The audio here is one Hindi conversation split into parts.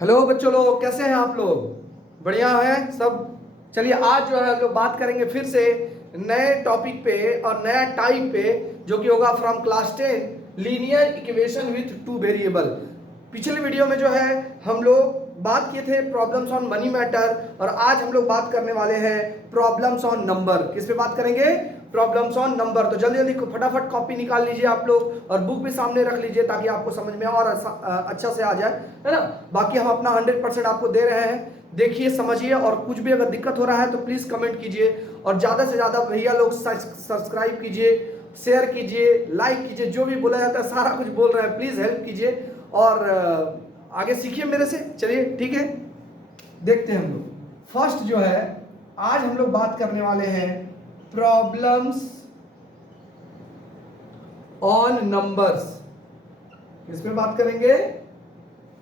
हेलो बच्चों लोग, कैसे हैं आप लोग? बढ़िया है सब। चलिए आज जो है हम लोग बात करेंगे फिर से नए टॉपिक पे और नया टाइप पे, जो कि होगा from class 10 linear equation with two variable. पिछले वीडियो में जो है हम लोग बात किए थे प्रॉब्लम्स ऑन मनी मैटर, और आज हम लोग बात करने वाले हैं प्रॉब्लम्स ऑन नंबर। किस पे बात करेंगे? Problems on number. तो जल्दी जल्दी फटाफट कॉपी निकाल लीजिए आप लोग और बुक भी सामने रख लीजिए ताकि आपको समझ में और अच्छा से आ जाए, है ना। बाकी हम अपना 100% आपको दे रहे हैं, देखिए समझिए, और कुछ भी अगर दिक्कत हो रहा है तो प्लीज कमेंट कीजिए, और ज्यादा से ज्यादा भैया लोग सब्सक्राइब कीजिए, शेयर कीजिए, लाइक कीजिए, जो भी बोला जाता है सारा कुछ बोल रहे हैं, प्लीज हेल्प कीजिए और आगे सीखिए मेरे से। चलिए ठीक है, देखते हैं हम लोग। फर्स्ट जो है आज हम लोग बात करने वाले हैं प्रॉब्लम्स ऑन नंबर्स। किस पे बात करेंगे?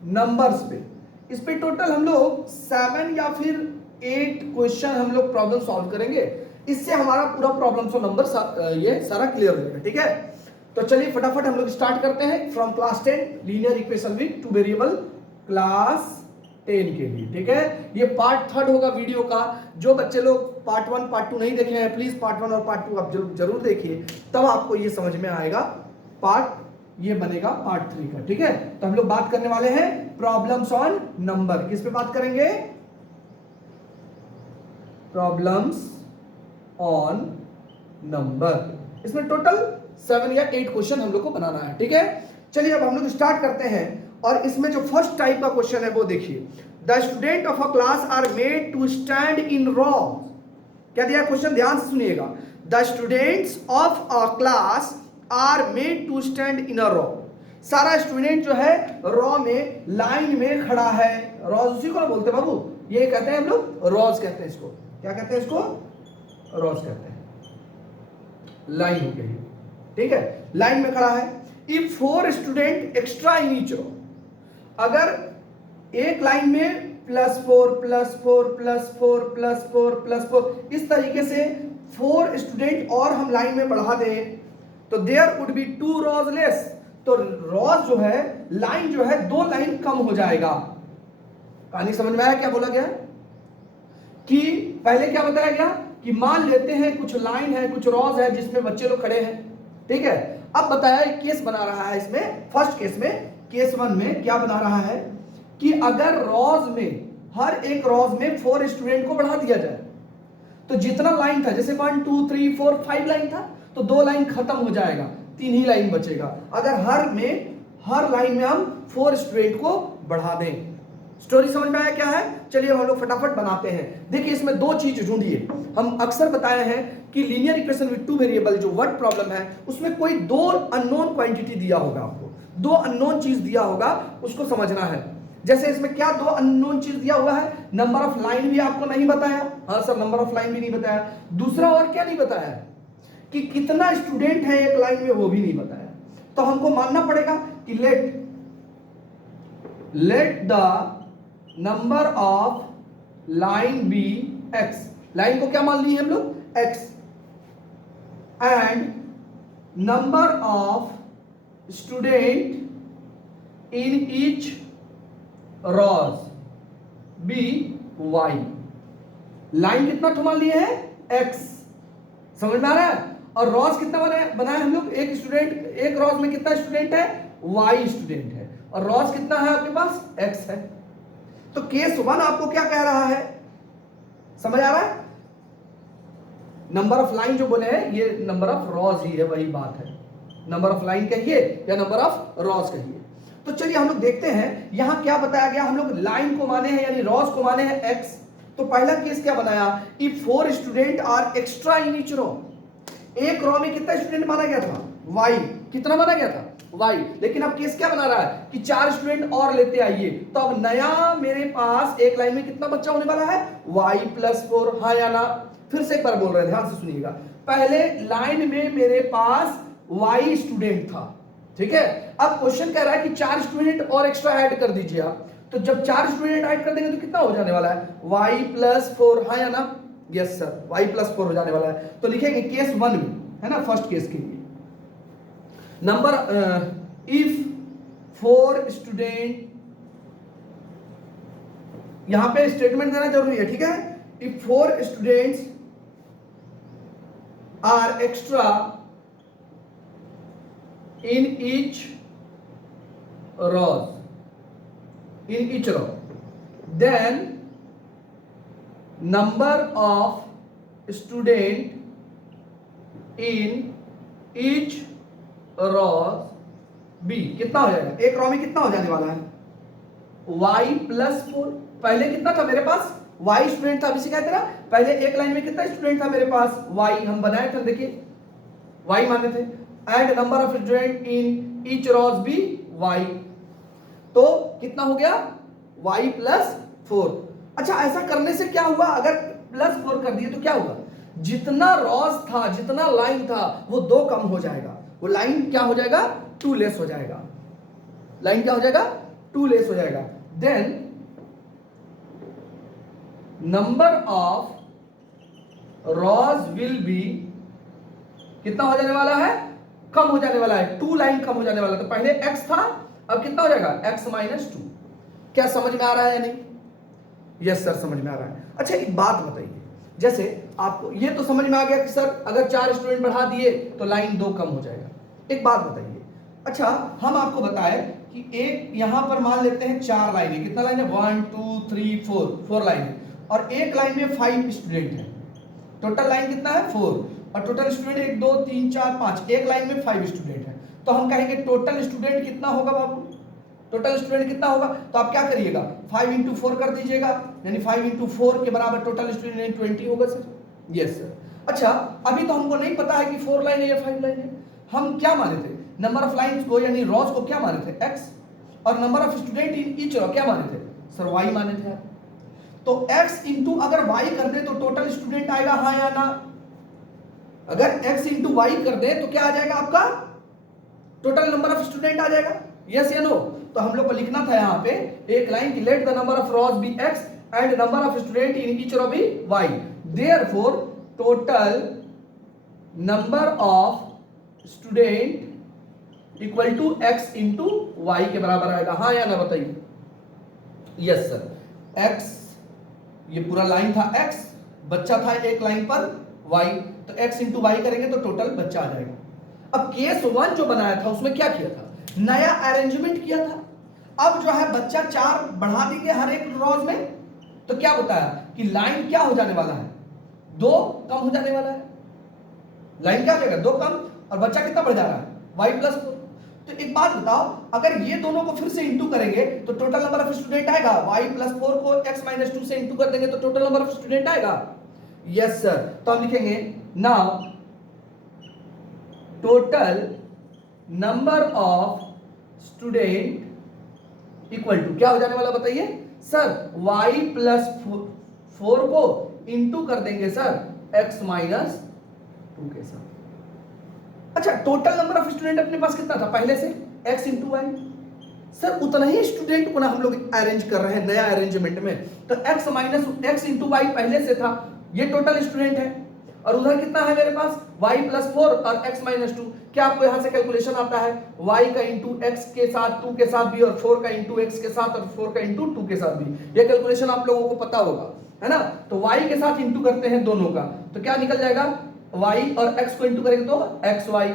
नंबर्स पे। इस पे टोटल हम लोग 7 या फिर 8 क्वेश्चन हम लोग प्रॉब्लम सॉल्व करेंगे। इससे हमारा पूरा प्रॉब्लम्स ऑन नंबर ये सारा क्लियर हो जाएगा, ठीक है। तो चलिए फटाफट हम लोग स्टार्ट करते हैं from class 10 linear equation with two variable, class 10 के लिए, ठीक है। ये पार्ट 3 होगा वीडियो का। जो बच्चे लोग पार्ट 1 पार्ट 2 नहीं देखे हैं, प्लीज पार्ट 1 और पार्ट 2 आप जरूर देखिए, तब आपको ये समझ में आएगा। पार्ट ये बनेगा पार्ट 3 का, ठीक है। तो हम लोग बात करने वाले हैं प्रॉब्लम्स ऑन नंबर। किस पे बात करेंगे? Problems on number. इसमें टोटल 7 या 8 क्वेश्चन हम लोग को बनाना है, ठीक है। चलिए अब हम लोग स्टार्ट करते हैं, और इसमें जो फर्स्ट टाइप का क्वेश्चन है वो देखिए। The student of a class are made to stand in row. क्या दिया क्वेश्चन? ध्यान से सुनिएगा। The students of a class are made to stand in a row. सारा स्टूडेंट जो है रॉ में लाइन में खड़ा है। रॉज उसी को बोलते हैं बाबू, ये कहते हैं हम लोग रॉज कहते हैं इसको। क्या कहते हैं इसको? रॉज कहते हैं। लाइन हो गई, ठीक है, लाइन में खड़ा है। If 4 student extra in each row, अगर एक लाइन में +4 +4 +4 +4 +4 इस तरीके से 4 स्टूडेंट और हम लाइन में बढ़ा दें तो there would be 2 rows less. तो रॉज जो है, लाइन जो है, 2 लाइन कम हो जाएगा। कहानी समझ में आया क्या बोला गया? कि पहले क्या बताया गया कि मान लेते हैं कुछ लाइन है, कुछ रॉज है जिसमें बच्चे लोग खड़े हैं, ठीक है। अब बताया एक केस बना रहा है इसमें, फर्स्ट केस में, केस 1 में क्या बना रहा है कि अगर रॉज में, हर एक रॉज में 4 स्टूडेंट को बढ़ा दिया जाए तो जितना लाइन था, जैसे 1 2 3 4 5 लाइन था, तो 2 लाइन खत्म हो जाएगा, 3 ही लाइन बचेगा अगर हर लाइन में हम 4 स्टूडेंट को बढ़ा दें। स्टोरी समझ में आया क्या है? चलिए हम लोग फटाफट बनाते हैं। देखिए इसमें 2 चीज ढूंढिए। हम अक्सर बताए हैं कि linear equation with two variable जो वर्ड प्रॉब्लम है, उसमें कोई 2 अननोन क्वांटिटी दिया होगा, आपको 2 अननोन चीज दिया होगा, उसको समझना है। जैसे इसमें क्या 2 अननोन चीज दिया हुआ है? नंबर ऑफ लाइन भी आपको नहीं बताया, हाँ सर, नंबर ऑफ लाइन भी नहीं बताया। दूसरा और क्या नहीं बताया कि कितना स्टूडेंट है एक लाइन में, वो भी नहीं बताया। तो हमको मानना पड़ेगा कि let the number of line be x। Line को क्या मान लिए हम लोग? x। And number of student in each rows be y। Line कितना मान लिए हैं? x। समझ में आ रहा है? और रॉज कितना बनाया हम लोग? एक स्टूडेंट, एक रॉज में कितना स्टूडेंट है? y स्टूडेंट है। और रॉज कितना है आपके पास? x है। तो केस 1 आपको क्या कह रहा है? समझ आ रहा है? नंबर ऑफ लाइन जो बोले हैं, ये नंबर ऑफ रॉज ही है, वही बात है। नंबर ऑफ लाइन कहिए या नंबर ऑफ रॉज कहिए। तो चलिए हम लोग देखते हैं यहां क्या बताया गया। हम लोग लाइन को माने हैं, यानी रॉज को माने हैं x। तो पहला केस क्या बनाया? If 4 student are extra in each row. एक रो में कितना स्टूडेंट माना गया था? y। कितना माना गया था? y। लेकिन अब केस क्या बना रहा है कि 4 स्टूडेंट और लेते आइए, तो अब नया मेरे पास एक लाइन में कितना बच्चा होने वाला है? y +4। हाँ या ना? फिर से एक बार बोल रहे हैं, ध्यान से सुनिएगा। पहले लाइन में मेरे पास y स्टूडेंट था, ठीक है। अब क्वेश्चन कह रहा है कि 4 स्टूडेंट और एक्स्ट्रा ऐड कर दीजिए आप। तो जब 4 स्टूडेंट ऐड कर देंगे तो कितना हो जाने वाला है? y +4। हाँ या ना? यस सर, y +4 हो जाने वाला है। तो लिखेंगे केस 1 में, है ना, फर्स्ट केस के लिए। नंबर इफ 4 स्टूडेंट यहां पे स्टेटमेंट देना जरूरी है, ठीक है। If 4 students are extra in each row, then number of student in each row b कितना हो जाएगा? एक रो में कितना हो जाने वाला है? y plus 4। पहले कितना था मेरे पास? y स्टूडेंट था। अभी से क्या तेरा पहले एक लाइन में कितना स्टूडेंट था मेरे पास? y हम बनाए थे, देखिए y माने थे। And number of student in each row भी y, तो कितना हो गया? y plus 4। अच्छा, ऐसा करने से क्या हुआ? अगर प्लस 4 कर दिए तो क्या होगा? जितना रॉस था, जितना लाइन था, वो 2 कम हो जाएगा। वो लाइन क्या हो जाएगा? 2 लेस हो जाएगा। लाइन क्या हो जाएगा? 2 लेस हो जाएगा। Then number of rows will be कितना हो जाने वाला है? कम हो जाने वाला है। 2 लाइन कम हो जाने वाला। तो पहले x था, अब कितना हो जाएगा? x minus 2। क्या समझ में आ रहा है या नहीं? यस सर, समझ में आ रहा है। अच्छा, एक बात बताइए, जैसे आपको ये तो समझ में आ गया कि सर अगर 4 स्टूडेंट बढ़ा दिए तो लाइन 2 कम हो जाएगा। एक बात बताइए, अच्छा हम आपको बताएं कि एक यहां पर मान लेते हैं 4 लाइनें। कितना लाइन है? 1 2 3 4 लाइन, और एक लाइन में 5 स्टूडेंट है। टोटल लाइन कितना है? 4, और टोटल स्टूडेंट 1 2 3 4 5, एक लाइन में 5 स्टूडेंट है। तो हम कहेंगे टोटल स्टूडेंट कितना होगा बाबू? टोटल स्टूडेंट कितना होगा? तो आप क्या करिएगा? 5 इंटू 4 कर दीजिएगा, यानी 5 इंटू 4 के बराबर टोटल स्टूडेंट 20 होगा सर। Yes sir. अच्छा, अभी तो हमको नहीं पता है कि 4 लाइन है या 5 लाइन है। हम क्या माने थे? नंबर ऑफ लाइन्स को यानी रॉज को क्या माने थे? x, और number of student in each row क्या माने थे? सर y माने थे। तो x इंटू अगर y कर दे तो टोटल स्टूडेंट आएगा, हाँ या ना? अगर x इंटू वाई कर दे तो क्या आ जाएगा आपका? टोटल नंबर ऑफ स्टूडेंट आ जाएगा। यस या नो? तो हम लोग को लिखना था यहाँ पे एक लाइन की let the number of rows be x and number of student in each row be y, therefore total number of student equal to x into y के बराबर आएगा, हाँ या ना बताइए? Yes sir. x, ये पूरा लाइन था x, बच्चा था एक लाइन पर y, तो x इंटू वाई करेंगे तो टोटल बच्चा आ जाएगा। अब केस 1 जो बनाया था उसमें क्या किया था? नया अरेंजमेंट किया था। अब जो है बच्चा 4 बढ़ा देंगे हर एक रोज में, तो क्या बताया कि लाइन क्या हो जाने वाला है? 2 कम हो जाने वाला है। लाइन क्या हो जाएगा? 2 कम, और बच्चा कितना बढ़ जा रहा है? y plus 4। तो एक बात बताओ, अगर ये दोनों को फिर से इंटू करेंगे तो टोटल नंबर ऑफ स्टूडेंट आएगा। y प्लस 4 को x माइनस 2 से इंटू कर देंगे तो टोटल नंबर ऑफ स्टूडेंट आएगा। Yes sir. तो हम लिखेंगे now total number of student equal to क्या हो जाने वाला बताइए? सर y प्लस 4 को इंटू कर देंगे सर x माइनस 2 के साथ। अच्छा, टोटल नंबर ऑफ स्टूडेंट अपने पास कितना था पहले से? x into Y. सर उतना ही स्टूडेंट को ना हम लोग अरेंज कर रहे हैं नया अरेंजमेंट में, तो x minus x into y पहले से था, ये टोटल स्टूडेंट है। और उधर कितना है मेरे पास? y प्लस 4 और x माइनस 2। क्या आपको यहां से कैलकुलेशन आता है? y का इंटू x के साथ 2 के साथ भी, और 4 का इंटू x के साथ और 4 का इंटू 2 के साथ भी। ये कैलकुलेशन आप लोगों को पता होगा, है ना? तो y के साथ इंटू करते हैं दोनों का, तो क्या निकल जाएगा? y और x को इंटू करेंगे तो xy,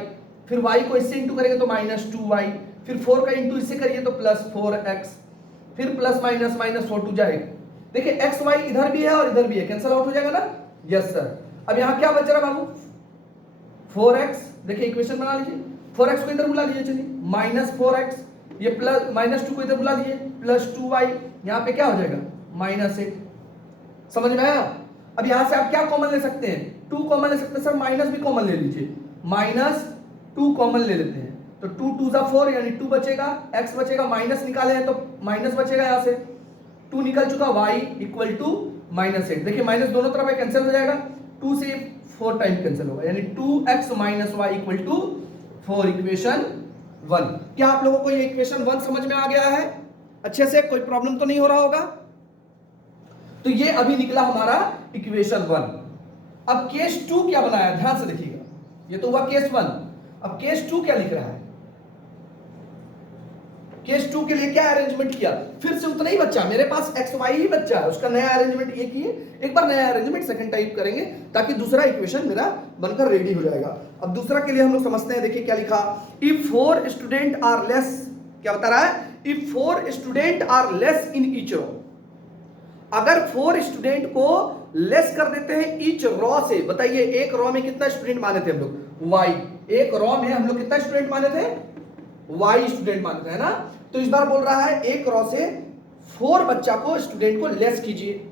फिर y को इससे इंटू करेंगे तो माइनस 2y, फिर 4 का इंटू इससे करिए तो प्लस 4x, फिर प्लस माइनस माइनस 4 टू जाएगा। देखिए एक्स वाई इधर भी है और इधर भी है, कैंसिल आउट हो जाएगा ना? Yes sir. अब यहां क्या बच रहा बाबू? 4x। देखिए इक्वेशन बना लीजिए, 4x को इधर बुला लीजिए, चलिए माइनस 4x, ये प्लस माइनस 2 को इधर बुला लीजिए, प्लस 2y, यहां पे क्या हो जाएगा? माइनस 8। समझ में आया? अब यहां से आप क्या कॉमन ले सकते हैं? 2 कॉमन ले सकते हैं सर, माइनस भी कॉमन ले लीजिए, माइनस 2 कॉमन ले लेते हैं, तो 2 2 जा 4 यानी 2 बचेगा, x बचेगा, माइनस निकाले हैं तो माइनस बचेगा, यहां से 2 निकल चुका, y इक्वल टू माइनस 8। देखिए माइनस दोनों तरफ कैंसिल हो जाएगा, 2 से 4 टाइम कैंसिल होगा, यानी 2x minus y equal to 4, equation 1। क्या आप लोगों को ये इक्वेशन 1 समझ में आ गया है अच्छे से? कोई प्रॉब्लम तो नहीं हो रहा होगा? तो ये अभी निकला हमारा इक्वेशन 1। अब केस 2 क्या बनाया, ध्यान से देखिएगा, ये तो हुआ केस 1। अब केस 2 क्या लिख रहा है? केस 2 के लिए क्या अरेंजमेंट किया, फिर से उतना ही बच्चा, मेरे पास एक्स वाई ही बच्चा है, उसका नया अरेंजमेंट ये किए, एक बार नया अरेंजमेंट सेकंड टाइप करेंगे ताकि दूसरा इक्वेशन मेरा बनकर रेडी हो जाएगा। अब दूसरा के लिए हम लोग समझते हैं, देखिए क्या लिखा, इफ 4 स्टूडेंट आर लेस, क्या बता रहा है, if 4 student are less in each row, अगर 4 स्टूडेंट को लेस कर देते हैं ईच रॉ से, बताइए एक रॉ में कितना स्टूडेंट माने थे हम लोग, वाई, एक रॉ में हम लोग कितना स्टूडेंट माने थे, वाई स्टूडेंट माने थे, है ना। तो इस बार बोल रहा है एक रॉ से 4 बच्चा को स्टूडेंट को लेस कीजिए,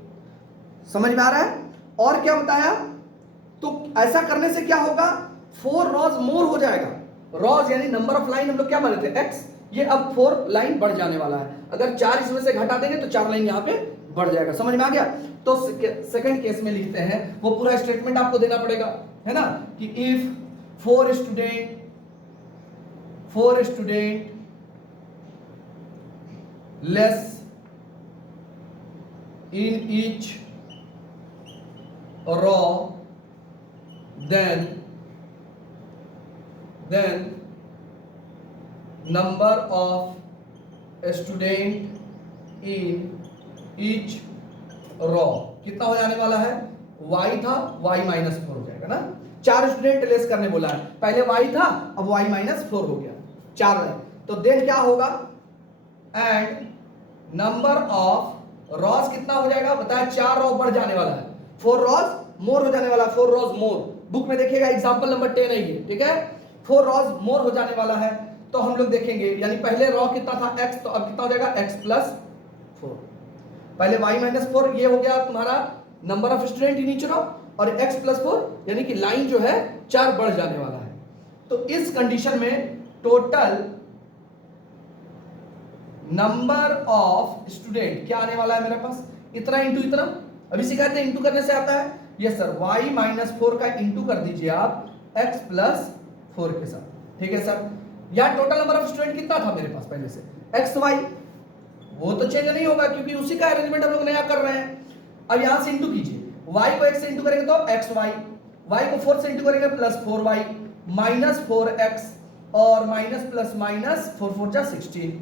समझ में आ रहा है। और क्या बताया, तो ऐसा करने से क्या होगा, 4 रॉज मोर हो जाएगा, रॉज यानी नंबर ऑफ लाइन हम लोग क्या माने थे x, ये अब 4 लाइन बढ़ जाने वाला है, अगर 4 इसमें से घटा देंगे तो 4 लाइन यहाँ पे बढ़ जाएगा, समझ में आ गया। तो सेकंड केस में लिखते हैं, वो पूरा स्टेटमेंट आपको देना पड़ेगा, है ना, कि if 4 student less in each row then number of student in each row कितना हो जाने वाला है, y था y माइनस 4 हो जाएगा ना, 4 स्टूडेंट लेस करने बोला है, पहले y था अब y माइनस 4 हो गया, 4 है, तो देन क्या होगा, एंड नंबर ऑफ रॉस कितना हो जाएगा, बताया 4 रॉ बढ़ जाने वाला है, 4 रॉस मोर हो जाने वाला, 4 रॉस मोर, बुक में देखिएगा एग्जांपल नंबर 10 है ये, ठीक है, 4 रॉस मोर हो जाने वाला है। तो हम लोग देखेंगे, यानी पहले रॉ कितना था x, तो अब कितना हो जाएगा x प्लस 4, पहले y माइनस 4, ये हो गया तुम्हारा number of student in each raw, और x प्लस 4 यानी कि लाइन जो है 4 बढ़ जाने वाला है। तो इस कंडीशन में टोटल नंबर ऑफ स्टूडेंट क्या आने वाला है मेरे पास, इतना इंटू इतना, अभी सिखाते हैं इंटू करने से आता है, यस सर, y माइनस 4 का इंटू कर दीजिए आप x प्लस 4 के साथ, ठीक है सर। या टोटल नंबर ऑफ स्टूडेंट कितना था मेरे पास पहले से, x y, वो तो चेंज नहीं होगा क्योंकि उसी का अरेंजमेंट हम लोग नया कर रहे हैं। अब यहां से इंटू कीजिए, y को x से इंटू करेंगे तो xy, y को 4 से इंटू करेंगे प्लस 4y माइनस 4x, और माइनस प्लस माइनस 4 4 जा 16,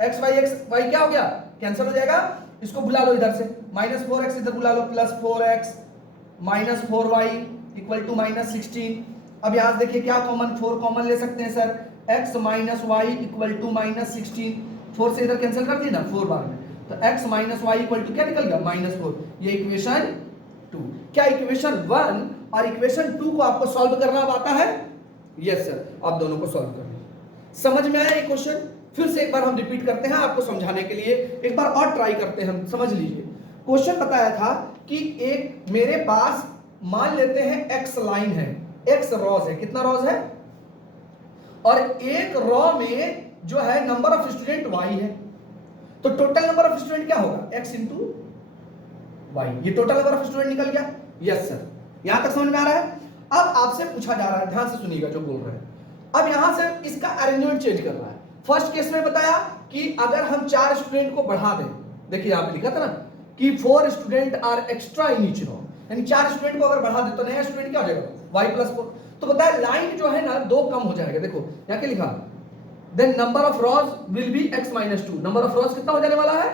x y क्या हो गया, कैंसिल हो जाएगा, इसको बुला लो इधर से, माइनस 4x इधर बुला लो, plus 4x minus 4y equal to minus 16। अब यहां से देखिए क्या कॉमन, 4 कॉमन ले सकते हैं sir, x minus y equal to minus 16, 4 से इधर कैंसिल कर दिए ना 4 बार में, तो x minus y equal to क्या निकल गया, माइनस 4, ये इक्वेशन 2। क्या इक्वेशन 1 और इक्वेशन 2 को आपको सॉल्व करना आता है, यस सर, आप दोनों को सॉल्व करना। समझ में आया ये क्वेश्चन, फिर से एक बार हम रिपीट करते हैं आपको समझाने के लिए, एक बार और ट्राई करते हैं हम, समझ लीजिए। क्वेश्चन बताया था कि एक मेरे पास मान लेते हैं x लाइन है, x रॉज है, कितना रॉज है, और एक रॉ में जो है नंबर ऑफ स्टूडेंट y है, तो टोटल नंबर ऑफ स्टूडेंट क्या होगा, x इंटू वाई, ये टोटल नंबर ऑफ स्टूडेंट निकल गया, यस सर, यहां तक समझ में आ रहा है। अब आपसे पूछा जा रहा है, ध्यान से सुनिएगा जो बोल रहे हैं, अब यहां से इसका अरेंजमेंट चेंज कर रहा है। फर्स्ट केस में बताया कि अगर हम 4 स्टूडेंट को बढ़ा दें, देखिए यहां पे लिखा था ना कि 4 student are extra in each row, यानी 4 स्टूडेंट को अगर बढ़ा दे तो नया स्टूडेंट क्या हो जाएगा, y प्लस 4, तो बताया लाइन जो है ना 2 कम हो जाएगा, देखो यहां क्या लिखा, then number of rows will be x minus 2, number of rows कितना हो जाने वाला है,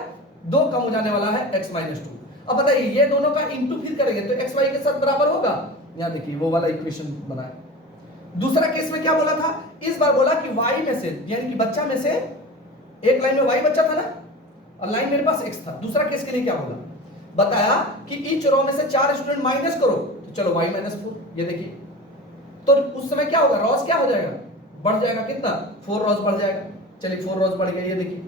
2 कम हो जाने वाला है, x माइनस 2। अब बताइए ये दोनों का इंटू फिर करेंगे तो x y के साथ बराबर होगा, यहां देखिए वो वाला इक्वेशन बनाया। दूसरा केस में क्या बोला था, इस बार बोला कि y में से, यानी कि बच्चा में से, एक लाइन में y बच्चा था ना और लाइन मेरे पास x था। दूसरा केस के लिए क्या बोला, बताया कि ईच रो में से 4 स्टूडेंट माइनस करो, तो चलो y माइनस 4, ये देखिए, तो उस समय क्या होगा, रॉस क्या हो जाएगा, बढ़ जाएगा, कितना, 4 रॉस बढ़ जाएगा, चलिए 4 रॉस बढ़ गया, ये देखिए।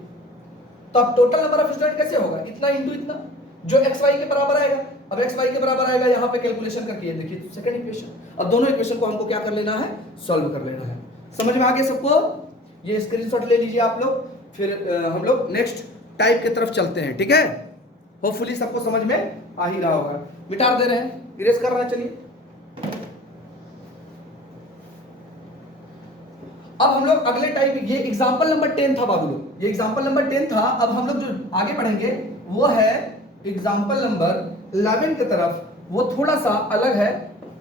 तो अब टोटल नंबर ऑफ स्टूडेंट कैसे होगा, इतना इंटू इतना, जो x y के बराबर आएगा, अब x y के बराबर आएगा, यहां पे कैलकुलेशन करके ये देखिए सेकंड इक्वेशन। अब दोनों इक्वेशन को हमको क्या कर लेना है, सॉल्व कर लेना है। समझ में आ गया सबको, ये स्क्रीनशॉट ले लीजिए आप लोग, फिर हम लोग नेक्स्ट टाइप की तरफ चलते हैं, ठीक है। होपफुली सबको समझ में आ ही रहा होगा। मिटा दे रहे हैं, इरेज कर रहे हैं, चलिए। अब हम लोग अगले टाइप, ये एग्जांपल नंबर 10 था बाबू लोग, ये एग्जांपल नंबर 10 था। अब हम लोग जो आगे बढ़ेंगे वो है एग्जांपल नंबर 11 की तरफ। वो थोड़ा सा अलग है,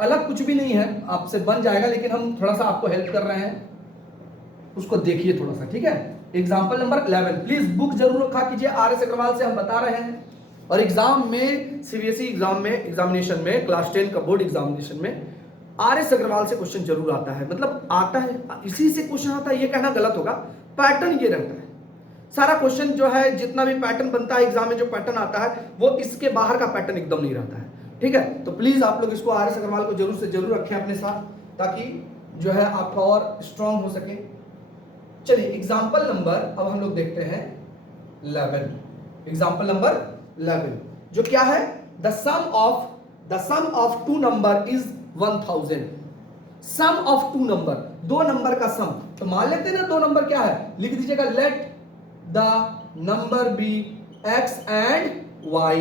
अलग कुछ भी नहीं है, आपसे बन जाएगा, लेकिन हम थोड़ा सा आपको हेल्प कर रहे हैं। उसको देखिए थोड़ा सा, ठीक है। एग्जाम्पल नंबर 11, प्लीज बुक जरूर रखा कीजिए, आर.एस. अग्रवाल से हम बता रहे हैं। और एग्जाम में, सीबीएसई एग्जाम में, एग्जामिनेशन में, क्लास 10 का बोर्ड एग्जामिनेशन में आर.एस. अग्रवाल से क्वेश्चन जरूर आता है, मतलब आता है, इसी से क्वेश्चन आता है, ये कहना गलत होगा। पैटर्न ये रहता है, सारा क्वेश्चन जो है, जितना भी पैटर्न बनता है एग्जाम में, जो पैटर्न आता है वो इसके बाहर का पैटर्न एकदम नहीं रहता है, ठीक है। तो प्लीज आप लोग इसको आर.एस. अग्रवाल को जरूर से जरूर रखें अपने साथ, ताकि जो है आपका और स्ट्रांग हो सके। चलिए एग्जाम्पल नंबर, अब हम लोग देखते हैं 11, एग्जाम्पल नंबर 11 जो क्या है, the sum of two number is 1000। Sum of two number, दो नंबर का सम, तो मान लेते हैं ना दो नंबर क्या है, लिख दीजिएगा let the number be x and y।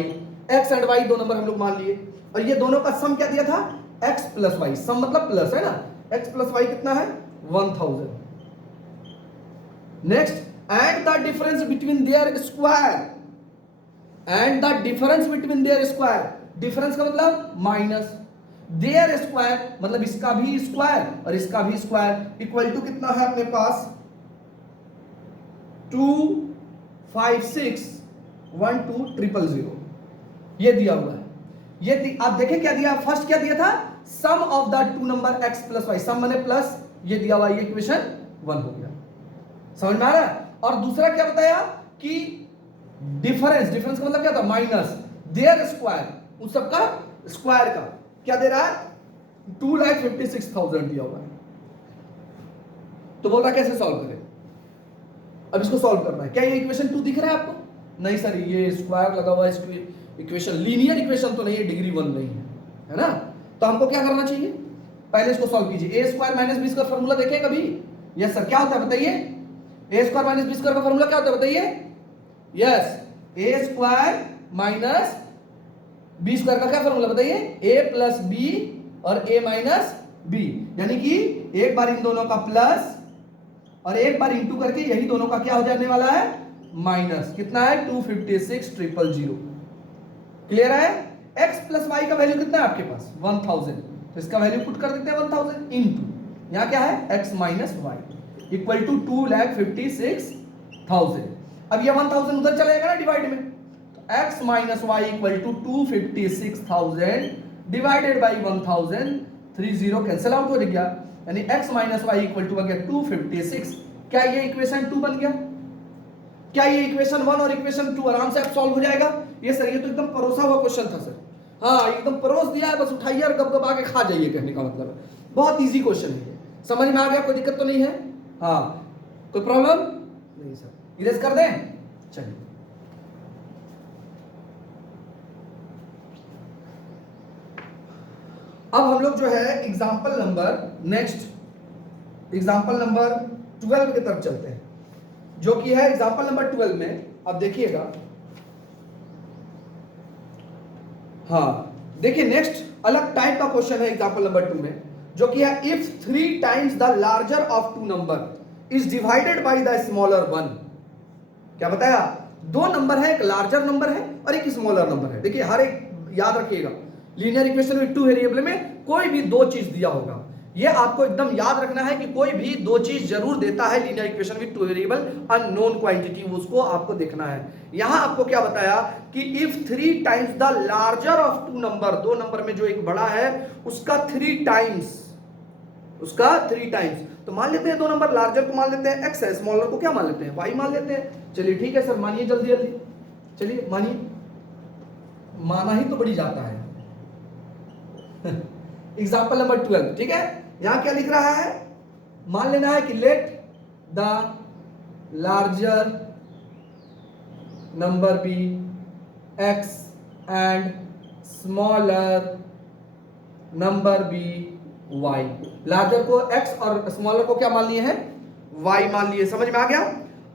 x and y दो नंबर हम लोग मान लिए, और ये दोनों का सम क्या दिया था, x प्लस वाई, सम मतलब प्लस है ना, x प्लस वाई कितना है 1000। Next, and the difference between their square, and the difference between their square, difference का मतलब माइनस, देयर स्क्वायर मतलब इसका भी स्क्वायर और इसका भी स्क्वायर, इक्वल टू कितना है अपने पास 2561200, ये दिया हुआ है। ये आप देखें क्या दिया, फर्स्ट क्या दिया था, sum of the two number x plus y, sum माने प्लस, ये दिया हुआ, ये इक्वेशन 1 हो गया, समझ में आ रहा है। और दूसरा क्या बताया कि डिफरेंस, डिफरेंस का मतलब क्या था, माइनस, देयर स्क्वायर, उस सबका स्क्वायर का क्या दे रहा है 2,56,000 दिया हुआ है। तो बोल रहा कैसे सॉल्व करें, अब इसको सॉल्व करना है। क्या ये इक्वेशन 2 दिख रहा है आपको, नहीं सर ये स्क्वायर लगा हुआ है, इक्वेशन लीनियर इक्वेशन तो नहीं है, डिग्री 1 नहीं है ना। तो हमको क्या करना चाहिए, पहले इसको सॉल्व कीजिए। A square minus b square formula देखे कभी, यस सर, क्या होता है बताइए, a square minus b square का फॉर्मूला क्या होता है बताइए, yes, a square minus b square का क्या फॉर्मूला बताइए, ए प्लस बी और ए माइनस बी, यानी कि एक बार इन दोनों का प्लस और एक बार इंटू करके यही दोनों का क्या हो जाने वाला है, माइनस, कितना है 256,000। क्लियर है। x प्लस वाई का वैल्यू कितना है आपके पास 1000, तो इसका वैल्यू पुट कर देते हैं 1000 इंटू, यहां क्या है x minus y equal to 2,56,000। अब ये 1000 उधर चलेगा ना डिवाइड में, तो x minus y equal to 256,000 divided by 1000, 30 cancel out हो गया, यानी x minus y equal to आ गया 256। क्या ये इक्वेशन 2 बन गया, क्या ये इक्वेशन 1 और इक्वेशन 2 आराम से आप सॉल्व हो जाएगा। ये सर ये तो एकदम परोसा हुआ क्वेश्चन था सर, हाँ एकदम परोस दिया है, बस उठाइए और गप आके खा जाइए, कहने का मतलब है बहुत इजी क्वेश्चन है, समझ में आ गया, कोई दिक्कत तो नहीं है, हाँ कोई प्रॉब्लम नहीं सर, इरेज कर दें। चलिए अब हम लोग जो है example number, next example number 12 की तरफ चलते हैं, जो कि है एग्जाम्पल नंबर 12 में अब देखिएगा, हाँ देखिए नेक्स्ट अलग टाइप का क्वेश्चन है एग्जाम्पल नंबर 2 में, जो कि है if 3 times the larger of two number is divided by the smaller one. क्या बताया, दो नंबर है, एक लार्जर नंबर है और एक स्मॉलर नंबर है। देखिए हर एक याद रखिएगा, लीनियर इक्वेशन में 2 वेरिएबल में कोई भी दो चीज दिया होगा, ये आपको एकदम याद रखना है कि कोई भी दो चीज जरूर देता है linear equation with 2 variable unknown quantity, उसको आपको देखना है। यहां आपको क्या बताया कि if 3 times the larger of two number, दो नंबर में जो एक बड़ा है उसका 3 टाइम्स, उसका 3 टाइम्स, तो मान लेते हैं दो नंबर लार्जर को मान लेते हैं x है, स्मॉलर को क्या मान लेते हैं y मान लेते हैं। चलिए ठीक है सर, मानिए जल्दी जल्दी, चलिए मानिए, माना ही तो बड़ी जाता है। एग्जाम्पल नंबर 12, ठीक है, यहां क्या लिख रहा है, मान लेना है कि let the larger number be x and smaller number be y। Larger को x और स्मॉलर को क्या मान लिए हैं, y मान लिए, समझ में आ गया।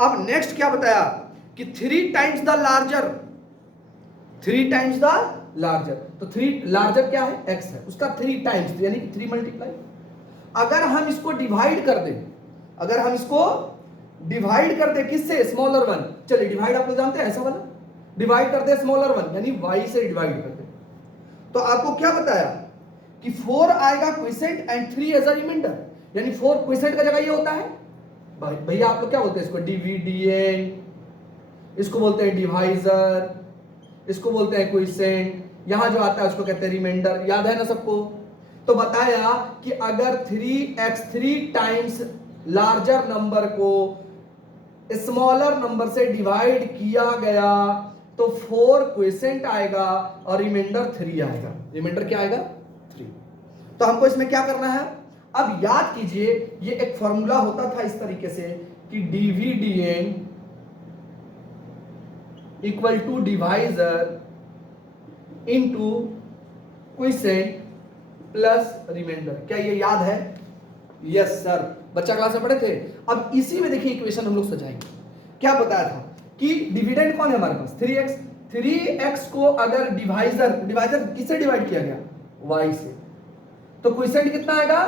अब नेक्स्ट क्या बताया कि 3 times the larger, 3 times the larger, तो 3 लार्जर क्या है, x है, उसका 3 टाइम्स यानी कि 3 मल्टीप्लाई। अगर हम इसको डिवाइड कर दें, अगर हम इसको डिवाइड कर दें किससे, स्मॉलर वन, चलिए डिवाइड आप लोग जानते हैं ऐसा वाला, डिवाइड कर दे स्मॉलर वन यानी y से डिवाइड कर दे, तो आपको क्या बताया कि 4 आएगा quotient and 3 as a remainder, यानी 4 क्विसेंट का जगह ये होता है, भैया आप लोग क्या बोलते हैं इसको, डिविडेंड, इसको बोलते हैं डिवाइजर, इसको बोलते हैं क्वोशिएंट, यहां जो आता है उसको कहते हैं रिमाइंडर। याद है ना सबको? तो बताया कि अगर 3x 3 टाइम्स लार्जर नंबर को स्मॉलर नंबर से डिवाइड किया गया तो 4 क्वोशिएंट आएगा और रिमाइंडर 3 आएगा। रिमाइंडर क्या आएगा? 3। तो हमको इसमें क्या करना है? अब याद कीजिए, ये एक फॉर्मूला होता था इस तरीके से कि dividend equal to divisor into quotient plus remainder. क्या ये याद है? यस सर, बच्चा क्लास में पढ़े थे। अब इसी में देखिए इक्वेशन हम लोग सजाएंगे। क्या बताया था कि डिविडेंड कौन है हमारे पास? 3x। 3x को अगर डिवाइजर किससे डिवाइड किया गया? y से, तो क्वोशिएंट कितना आएगा?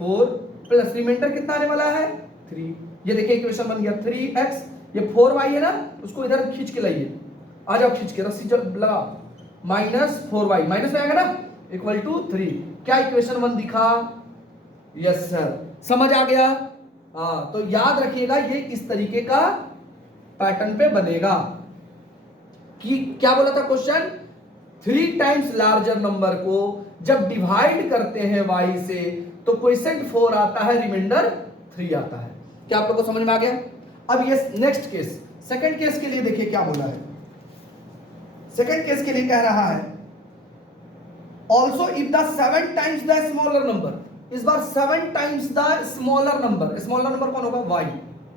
4 प्लस रिमाइंडर कितना आने वाला है? 3। ये देखिए इक्वेशन बन गया। 3x, ये 4y है ना, उसको इधर खींच के लाइए, आ जाओ खींच के, रस्सी जब लगा, माइनस 4y माइनस में आएगा ना, इक्वल टू 3। क्या इक्वेशन 1 दिखा? यस सर, समझ आ गया? हाँ, तो याद रखिएगा ये इस तरीके का पैटर्न पे बनेगा कि क्या बोला था क्वेश्चन? 3 टाइम्स लार्जर नंबर को जब डिवाइड करते हैं y से तो क्वोशिएंट 4 आता है, रिमाइंडर 3 आता है। क्या आप लोग को समझ में आ गया? अब ये नेक्स्ट केस, सेकंड केस के लिए देखिए क्या बोला है। सेकंड केस के लिए कह रहा है also if the 7 times the smaller number, इस बार 7 times the smaller number, smaller number कौन होगा? y।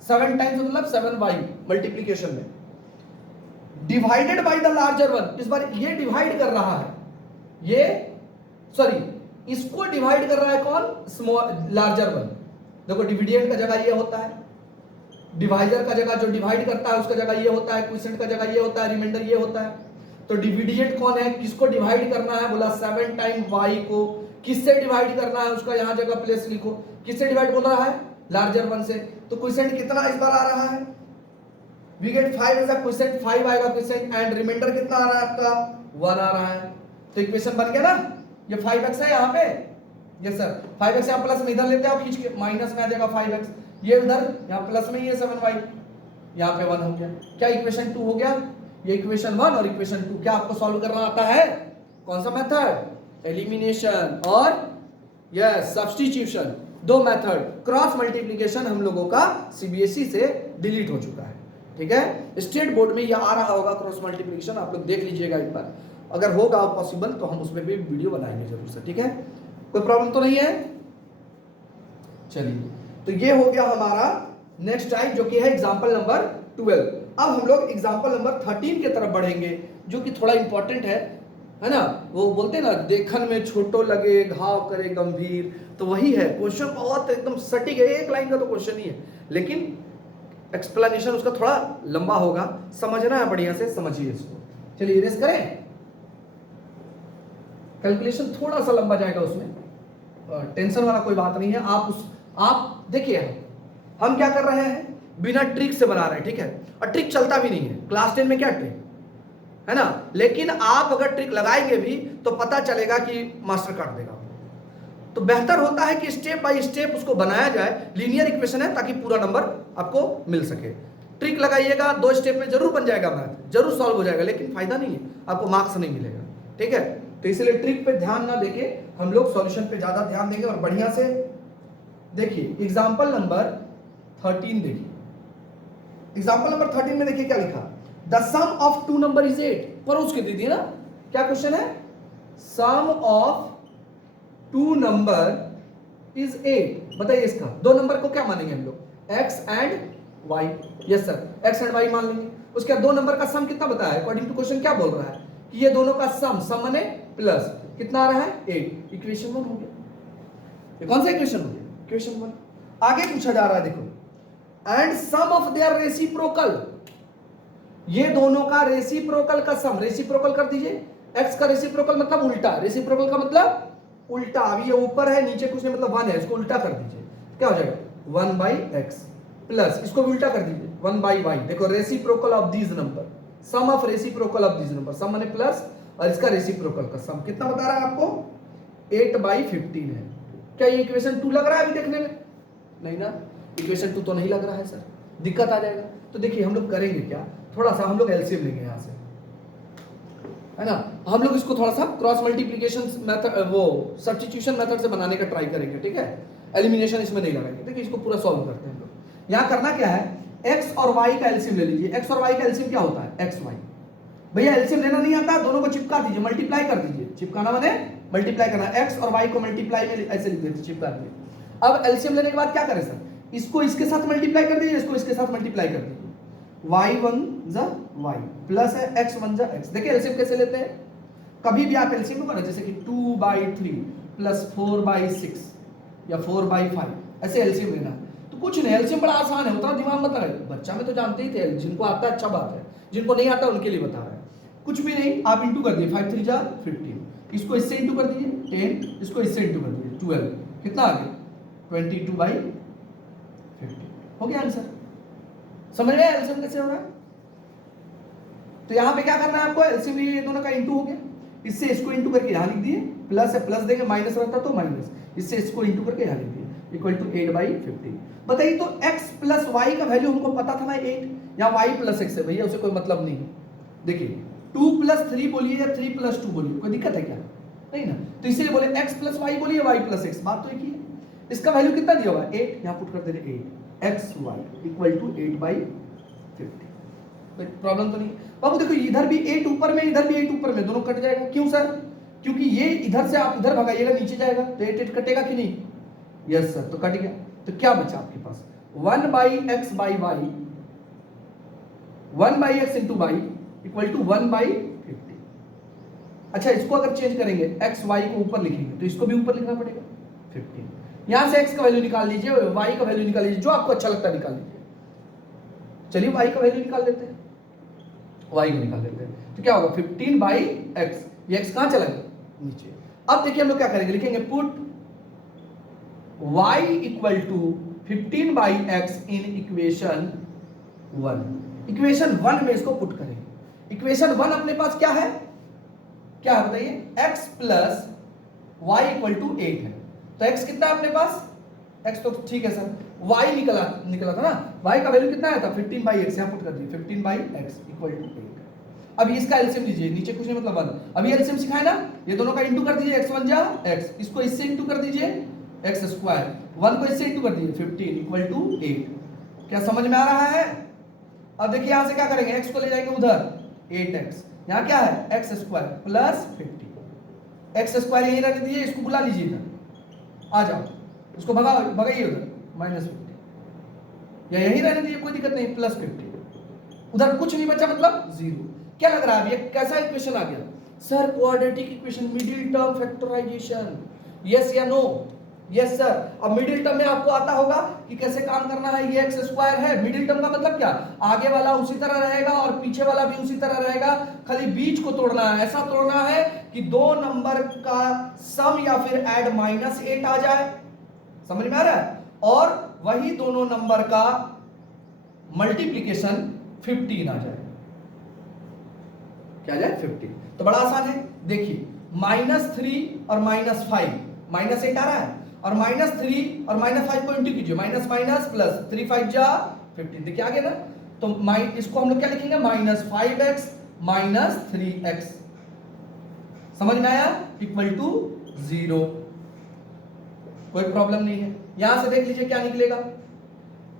7 टाइम्स मतलब 7y मल्टीप्लीकेशन में, divided by the larger one. इस बार ये डिवाइड कर रहा है, ये सॉरी इसको डिवाइड कर रहा है कौन? Small larger one. देखो डिविडेंड का जगह ये होता है, डिवाइजर का जगह जो डिवाइड करता है उसका जगह ये होता है, क्वोशिएंट का जगह ये होता है, रिमाइंडर ये होता है। तो डिविडेंड कौन है? किसको डिवाइड करना है? बोला 7 टाइम y को। किससे डिवाइड करना है उसका यहां जगह प्लेस लिखो। किससे डिवाइड बोल रहा है? लार्जर वन से। तो क्वोशिएंट कितना इस बार आ रहा है? We get 5 as a quotient, 5 आएगा क्वोशिएंट, एंड रिमाइंडर कितना आ रहा है आपका? 1 आ रहा है। तो इक्वेशन बन गया ना, ये 5x है यहाँ पे। यस सर, 5x यहाँ प्लस में इधर लेते हैं खींच के, माइनस में आ जाएगा 5x, ये उधर यहाँ प्लस में, ये 7y, यहाँ पे 1 हो गया। क्या इक्वेशन 2 हो गया? ये इक्वेशन 1 और इक्वेशन 2। क्या आपको सॉल्व करना आता है? कौन सा मेथड? एलिमिनेशन और yes substitution. 2 method. Cross multiplication हम लोगों का सीबीएसई से डिलीट हो चुका है, ठीक है। स्टेट बोर्ड में ये आ रहा होगा क्रॉस मल्टीप्लिकेशन, आप लोग देख लीजिएगा एक बार, अगर होगा पॉसिबल तो हम उसमें भी वीडियो बनाएंगे जरूर से, ठीक है। कोई प्रॉब्लम तो नहीं है? चलिए, तो ये हो गया हमारा नेक्स्ट टाइप जो कि है एग्जांपल नंबर 12। अब हम लोग एग्जांपल नंबर 13 की तरफ बढ़ेंगे जो कि थोड़ा इंपॉर्टेंट है ना। वो बोलते हैं ना, देखन में छोटो लगे घाव करे गंभीर, तो वही है। क्वेश्चन बहुत एकदम सटीक है, एक लाइन का तो क्वेश्चन ही है, लेकिन एक्सप्लेनेशन उसका थोड़ा लंबा होगा, समझना है बढ़िया से, समझिए इसको। चलिए इरेज करें, कैलकुलेशन थोड़ा सा लंबा जाएगा उसमें, टेंशन वाला कोई बात नहीं है। आप देखिए हम क्या कर रहे हैं, बिना ट्रिक से बना रहे हैं, ठीक है। और ट्रिक चलता भी नहीं है क्लास 10 में, क्या ट्रिक है ना, लेकिन आप अगर ट्रिक लगाएंगे भी तो पता चलेगा कि मास्टर काट देगा। तो बेहतर होता है कि स्टेप बाय स्टेप उसको बनाया जाए। लीनियर इक्वेशन है ताकि पूरा नंबर आपको मिल सके। ट्रिक लगाइएगा 2 स्टेप में जरूर बन जाएगा, मैथ जरूर सॉल्व हो जाएगा, लेकिन फायदा नहीं है, आपको मार्क्स नहीं मिलेगा, ठीक है। तो इसलिए ट्रिक पे ध्यान ना देके हम लोग सॉल्यूशन पे ज्यादा ध्यान देंगे और बढ़िया से देखिए। एग्जाम्पल नंबर 13 देखिए, एग्जाम्पल नंबर 13 में देखिए क्या लिखा, the sum of 2 number is 8। पर उसके दीजिए ना, क्या क्वेश्चन है, सम ऑफ 2 नंबर इज 8। बताइए इसका 2 नंबर को क्या मानेंगे हम लोग, x and y। Yes sir, x and y मान लेंगे। उसके 2 नंबर का सम कितना बताया, अकॉर्डिंग टू क्वेश्चन क्या बोल रहा है कि ये दोनों का सम माने प्लस कितना आ रहा है 8। इक्वेशन 1 हो गया। ये कौन सा इक्वेशन हो गया, इक्वेशन 1। आगे पूछा जा रहा है, देखो, and sum of their reciprocal, ये दोनों का रेसिप्रोकल का सम, रेसिप्रोकल कर दीजिए। x का रेसिप्रोकल मतलब उल्टा, रेसिप्रोकल का मतलब उल्टा। अभी ये ऊपर है नीचे कुछ नहीं, मतलब 1 है, इसको उल्टा कर दीजिए, क्या हो जाएगा 1/x प्लस इसको भी उल्टा कर दीजिए 1/y। देखो reciprocal of these number, sum of reciprocal of these number, sum माने प्लस और इसका रेसिप्रोकल का सम कितना बता रहा है आपको 8/15 है। क्या ये इक्वेशन 2 लग रहा है अभी देखने में? नहीं ना। इक्वेशन 2 तो नहीं लग रहा है सर, दिक्कत आ जाएगा। तो देखिए हम लोग करेंगे क्या, थोड़ा सा हम लोग एलसीएम लेंगे यहाँ से, है ना। हम लोग इसको थोड़ा सा क्रॉस मल्टीप्लिकेशन मेथड, वो सब्स्टिट्यूशन मेथड से बनाने का ट्राई करेंगे, ठीक है। एलिमिनेशन इसमें नहीं लगाएंगे। देखिए इसको पूरा सॉल्व करते हैं हम लोग। यहाँ करना क्या है, x और y का एलसीएम ले लीजिए। x और y का एलसीएम क्या होता है, x y। भैया एलसीएम लेना नहीं आता, दोनों को चिपका दीजिए, मल्टीप्लाई कर दीजिए। चिपकाना माने मल्टीप्लाई करना, x और y को मल्टीप्लाई में ऐसे लिख देते, चिपका दिए। अब एलसीएम लेने के बाद क्या करें सर, इसको इसके साथ मल्टीप्लाई कर दीजिए, इसको इसके साथ मल्टीप्लाई कर दीजिए। y1 जा y प्लस है x1 जा x। देखिए एलसीएम कैसे लेते हैं, कभी भी आप एलसीएम करें, जैसे कि 2/3 प्लस 4/6 या 4/5, ऐसे एलसीएम लेना। तो कुछ नहीं, एलसीएम बड़ा आसान है, उतना दिमाग मत लगाइए। बच्चा में तो जानते ही थे, जिनको आता है अच्छा बात है, जिनको नहीं आता उनके लिए बता रहा है। कुछ भी नहीं, आप इंटू कर दिए, 5 3 जा 15, इसको इससे इंटू कर दीजिए 10, इसको इससे इंटू कर दीजिए 12, कितना आ गया 22/50, हो गया आंसर। समझ रहे हैं एलसीएम कैसे हो रहा है। तो यहाँ पे क्या करना है आपको, एलसीएम लिए, ये दोनों का इंटू हो गया, इससे इसको इंटू करके यहाँ लिख दिए, प्लस है प्लस देंगे, माइनस रहता तो माइनस, इससे इसको इंटू करके यहाँ लिख दिए, इक्वल टू 8/50। बताइए तो x प्लस वाई का वैल्यू हमको पता था ना 8, या y प्लस x है भैया, उसे कोई मतलब नहीं है। देखिए 2 + 3 बोलिए या 3 + 2 बोलिए, कोई दिक्कत है क्या, नहीं ना। तो इसीलिए बोले x प्लस वाई बोलिए, y प्लस x, बात तो एक ही है। इसका वैल्यू कितना दिया हुआ है 8, यहाँ पुट कर दे रहे 8, xy इक्वल टू 8/50। कोई प्रॉब्लम तो नहीं बाबू। देखो इधर भी 8 ऊपर में, इधर भी 8 ऊपर में, दोनों कट जाएगा। क्यों सर, क्योंकि ये इधर से आप इधर भगाइएगा, नीचे जाएगा, तो 8 कटेगा कि नहीं, यस सर, तो कट गया। तो क्या बचा आपके पास 1/x/y, 1/x into y equal to 1/50। अच्छा इसको अगर चेंज करेंगे, x y को ऊपर लिखेंगे तो इसको भी ऊपर लिखना पड़ेगा 15। यहां से x का वैल्यू निकाल लीजिए, y का वैल्यू निकाल लीजिए, जो आपको अच्छा लगता है निकाल लीजिए। चलिए y का वैल्यू निकाल लेते हैं, y को निकाल लेते हैं। तो क्या होगा 15/x, ये x कहां चला गया नीचे। अब देखिए हम लोग क्या करेंगे, लिखेंगे put y equal to 15/x in equation 1। Equation 1 में इसको पुट करेंगे। इक्वेशन 1 अपने पास क्या है, क्या है बताइए, x plus y equal to 8 है। तो x कितना है अपने पास, x तो ठीक है सर, y निकला था ना, y का वैल्यू कितना आया था 15/x, यहाँ पुट कर दिए 15/x इक्वल टू 8। अब इसका एलसीएम लीजिए, नीचे कुछ नहीं मतलब 1। अभी एलसीएम सिखाए ना, ये दोनों का इंटू कर दीजिए, x1 जा x, इसको इससे इंटू कर दीजिए x स्क्वायर, 1 को इससे इंटू कर दीजिए 15 इक्वल टू 8। क्या समझ में आ रहा है। अब देखिए यहां से क्या करेंगे, x को ले जाएंगे उधर 8x, यहाँ क्या है x square plus 50, x square यही रहने दीजिए, इसको बुला लीजिए इधर, आ जाओ, उसको भगाइए उधर -50, या यही रहने दीजिए, कोई दिक्कत नहीं, +50, उधर कुछ नहीं बचा मतलब 0। क्या लग रहा है अभी कैसा इक्वेशन आ गया सर, quadratic equation, middle term factorization, yes या नो, यस सर। अब मिडिल टर्म में आपको आता होगा कि कैसे काम करना है। ये x स्क्वायर है, मिडिल टर्म का मतलब क्या, आगे वाला उसी तरह रहेगा और पीछे वाला भी उसी तरह रहेगा, खाली बीच को तोड़ना है। ऐसा तोड़ना है कि दो नंबर का सम या फिर ऐड -8 आ जाए, समझ में आ रहा है, और वही दोनों नंबर का मल्टीप्लीकेशन 15 आ जाए, क्या जाए 15। तो बड़ा आसान है, देखिए -3 और -5, -8 आ रहा है, और -3 और -5 को इंटू कीजिए, माइनस माइनस प्लस 3 5 जा 15, देखिए आ गया ना। तो इसको हम लोग क्या लिखेंगे, -5x -3x, समझ में आया, इक्वल टू 0। कोई प्रॉब्लम नहीं है। यहां से देख लीजिए क्या निकलेगा।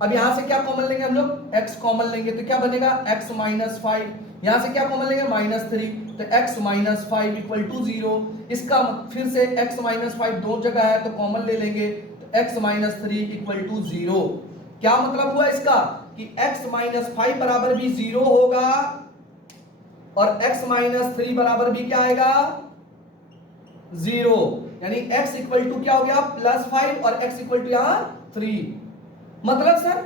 अब यहां से क्या कॉमन लेंगे हम लोग, x कॉमन लेंगे तो क्या बनेगा x -5, यहां से क्या कॉमन लेंगे -3, तो x -5 इक्वल टू 0। इसका फिर से x -5 दो जगह है तो कॉमन ले लेंगे, तो x -3 इक्वल टू 0। क्या मतलब हुआ इसका कि x -5 बराबर भी 0 होगा और x -3 बराबर भी क्या आएगा 0, यानी x इक्वल टू क्या हो गया +5 और x इक्वल टू यहां 3। मतलब सर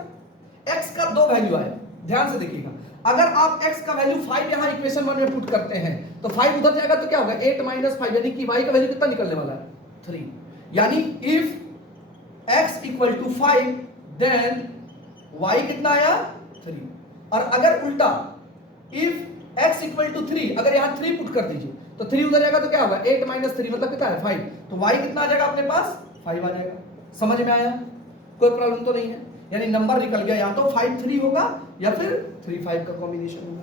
x का दो वैल्यू आए, ध्यान से देखिएगा। अगर आप x का वैल्यू 5 यहां इक्वेशन 1 में पुट करते हैं तो 5 उधर जाएगा तो क्या होगा 8 - 5, यानी कि y का वैल्यू कितना निकलने वाला है 3। यानी if x equal to 5 then y कितना आया 3। और अगर उल्टा इफ x इक्वल टू 3, अगर यहां 3 पुट कर दीजिए तो 3 उधर जाएगा तो क्या होगा 8 - 3 मतलब कितना है 5, तो y कितना आ जाएगा अपने पास 5 आ जाएगा। समझ में आया, कोई प्रॉब्लम तो नहीं है। यानी नंबर निकल गया, या तो 5 3 होगा या फिर 3 5 का कॉम्बिनेशन होगा।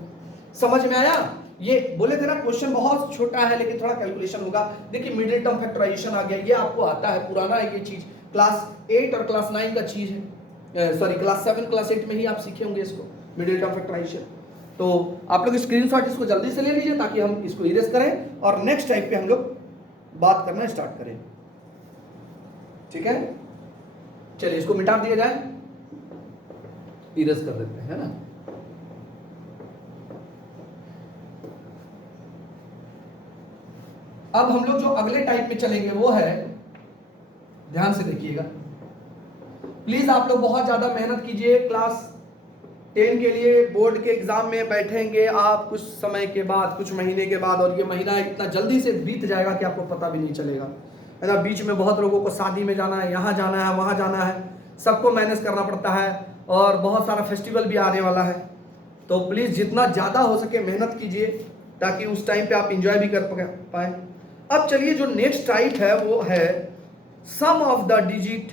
समझ में आया? ये बोले थे ना क्वेश्चन बहुत छोटा है लेकिन थोड़ा कैलकुलेशन होगा। देखिए मिडिल टर्म फैक्टराइजेशन आ गया, ये आपको आता है, पुराना है ये चीज, क्लास 8 और क्लास 9 का चीज है, सॉरी क्लास 7 क्लास 8 में ही आप सीखे होंगे इसको, मिडिल टर्म फैक्टराइजेशन। तो आप लोग स्क्रीनशॉट इसको जल्दी से ले लीजिए ताकि हम इसको इरेज करें और नेक्स्ट टाइप पे हम लोग बात करना स्टार्ट करें। ठीक है, चलिए इसको मिटा दिया जाए, इरेज कर देते हैं, है ना। अब हम लोग जो अगले टाइप में चलेंगे वो है, ध्यान से देखिएगा प्लीज, आप लोग बहुत ज्यादा मेहनत कीजिए। क्लास 10 के लिए बोर्ड के एग्जाम में बैठेंगे आप कुछ समय के बाद, कुछ महीने के बाद, और ये महीना इतना जल्दी से बीत जाएगा कि आपको पता भी नहीं चलेगा, है ना। बीच में बहुत लोगों को शादी में जाना है, यहाँ जाना है, वहाँ जाना है, सबको मैनेज करना पड़ता है, और बहुत सारा फेस्टिवल भी आने वाला है। तो प्लीज़ जितना ज़्यादा हो सके मेहनत कीजिए ताकि उस टाइम पे आप इंजॉय भी कर पाए। अब चलिए जो नेक्स्ट टाइप है वो है sum of the digit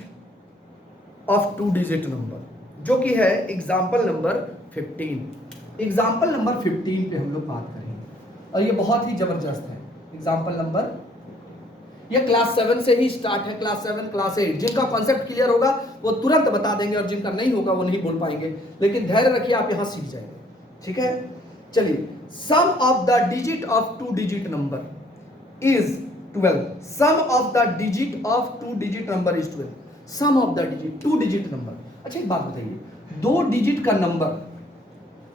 of 2 digit number, जो कि है एग्जाम्पल नंबर 15। एग्जाम्पल नंबर 15 पे हम लोग बात करेंगे और ये बहुत ही जबरदस्त है। एग्जाम्पल नंबर, ये क्लास 7 से ही स्टार्ट है, क्लास 7 क्लास 8। जिनका कॉन्सेप्ट क्लियर होगा वो तुरंत बता देंगे और जिनका नहीं होगा वो नहीं बोल पाएंगे, लेकिन धैर्य रखिए, आप यहां सीख जाएंगे। ठीक है, चलिए sum of the digit of 2 digit number is 12। Sum of the digit of 2 digit number is 12। Sum of the digit 2 digit number. अच्छा एक बात बताइए, 2 डिजिट का नंबर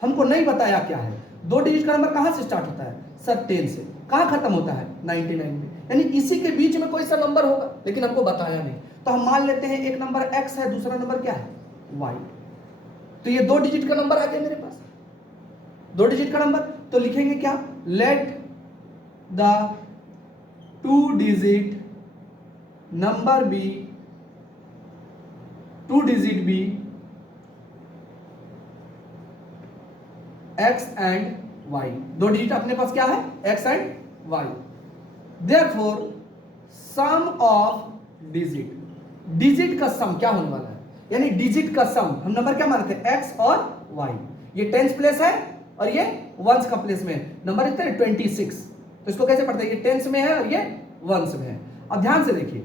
हमको नहीं बताया क्या है। 2 डिजिट का नंबर कहां से स्टार्ट होता है सर? 10 से। कहां खत्म होता है? 99 में। यानी इसी के बीच में कोई सा नंबर होगा, लेकिन हमको बताया नहीं। तो हम मान लेते हैं एक नंबर x है, दूसरा नंबर क्या है? y। तो ये 2 डिजिट का नंबर आ गया मेरे पास, 2 डिजिट का नंबर। तो लिखेंगे क्या? Let the 2 digit number be, 2 digit be x and y। 2 digit अपने पास क्या है? x and y। Therefore, sum of digit, digit का सम क्या होने वाला है? यानी डिजिट का सम हम नंबर क्या मानते हैं? x और y। ये टेंस प्लेस है और ये वंस का प्लेस में है। नंबर इतना 26, तो इसको कैसे पढ़ते हैं? ये टेंस में है और ये वंस में है। अब ध्यान से देखिए,